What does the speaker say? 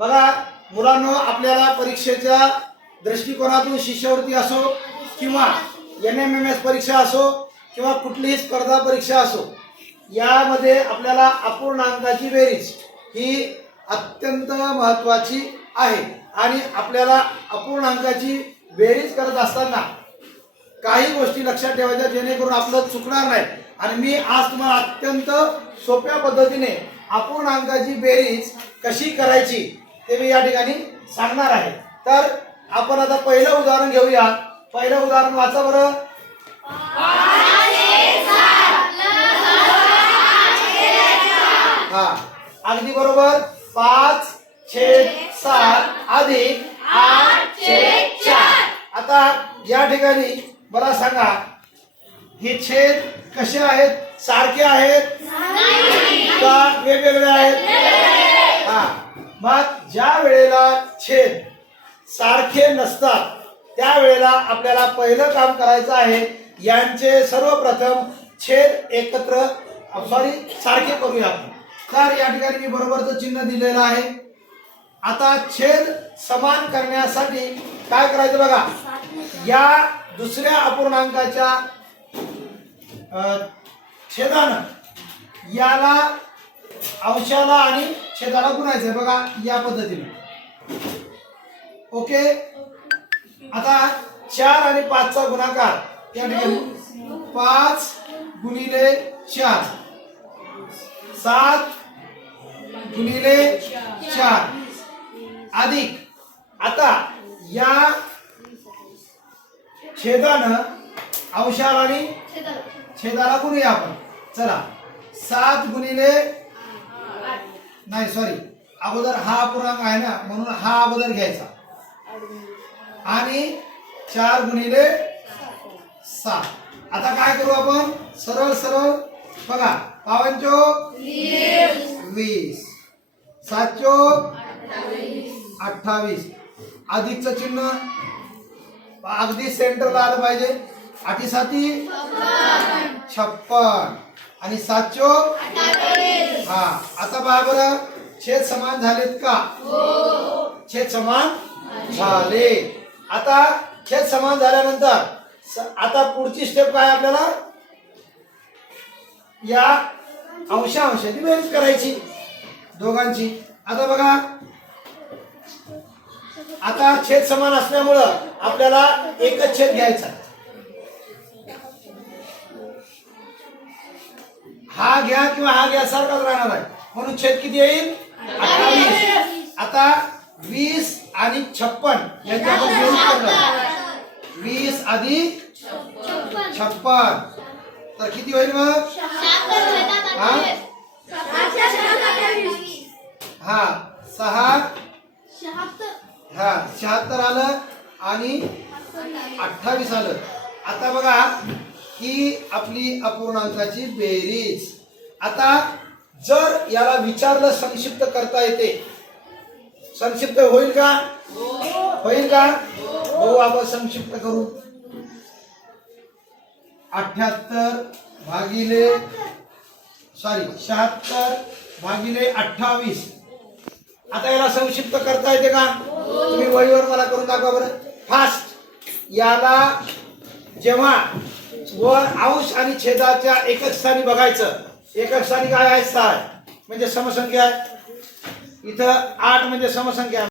बघा मुलांना आपल्याला परीक्षेच्या दृष्टिकोनातून शिष्यवृत्ती असो किंवा एन एम एम एस परीक्षा असो किंवा कुठलीही स्पर्धा परीक्षा असो यामध्ये आपल्याला अपूर्णांकाची बेरीज ही अत्यंत महत्त्वाची आहे आणि आपल्याला अपूर्णांकाची बेरीज करत असताना काही गोष्टी लक्षात ठेवायच्या जेणेकरून आपलं चुकणार नाही. आणि मी आज तुम्हाला अत्यंत सोप्या पद्धतीने अपूर्णांकाची बेरीज कशी करायची ते मी या ठिकाणी सांगणार आहे. तर आपण आता पहिलं उदाहरण घेऊया. पहिलं उदाहरण वाचा बरं. हा अगदी बरोबर. पाच छेद सात अधिक आठ छेद चार. आता या ठिकाणी मला सांगा हे छेद कसे आहेत? सारखे आहेत? का वेगवेगळे आहेत? हा. मग ज्या वेळेला छेद सारखे नसतात त्यावेळेला आपल्याला पहिलं काम करायचं आहे यांचे सर्वप्रथम छेद एकत्र सॉरी सारखे करूया आपण. तर या ठिकाणी मी बरोबरचं चिन्ह दिलेलं आहे. आता छेद समान करण्यासाठी काय करायचं बघा? या दुसऱ्या अपूर्णांकाच्या छेदानं याला अंशाला आणि छेदाला गुणायचंय बघा या पद्धतीने. ओके? आता चार आणि पाचचा गुणाकार. या ठिकाणी. पाच गुणिले चार. सात गुणिले चार. अधिक. आता या छेदानं अंशाला आणि छेदाला. गुणूया आपण. चला. सात गुणिले नाही सॉरी अगोदर हा अपूर्णांक आहे ना म्हणून हा अगोदर घ्यायचा. आणि चार गुणिले सात. आता काय करू आपण? सरळ सरळ. बघा पावनचो वीस. सातचो अठ्ठावीस. अधिकचं चिन्ह अगदी सेंटरला आलं पाहिजे. आठी साती छप्पन. आणि सातचो हा आता पहा बरं छेद समान झालेत का? छेद समान झाले. आता छेद समान झाल्यानंतर आता पुढची स्टेप काय आपल्याला? या अंशा अंशाची बेरीज करायची दोघांची. आता बघा. आता छेद समान असल्यामुळं आपल्याला एकच छेद घ्यायचा. हा घ्या किंवा हा घ्या सारखाच राहणार आहे. म्हणून छेद किती येईल? अठ्ठावीस. आता वीस आणि छप्पन यांच्या आपण घेऊन करणार वीस अधिक छप्पन. तर किती होईल मग? हा? हा सहा. हा शहात्तर आलं आणि अठ्ठावीस आलं. आता बघा ही आपली अपूर्णांकाची बेरीज. आता जर याला विचारलं संक्षिप्त करता येते. संक्षिप्त होईल का? होईल का? हो आपण संक्षिप्त करू. अठ्याहत्तर भागिले सॉरी शहात्तर भागिले अठ्ठावीस. आता याला संक्षिप्त करता येते का? तुम्ही वहीवर मला करून दाखवा बरं. फास्ट याला जेव्हा वर अंश आणि छेदाच्या एकच स्थानी बघायचं. एकच स्थानी काय आहे? सहा म्हणजे समसंख्या. आहे इथं आठ म्हणजे समसंख्या. आहे.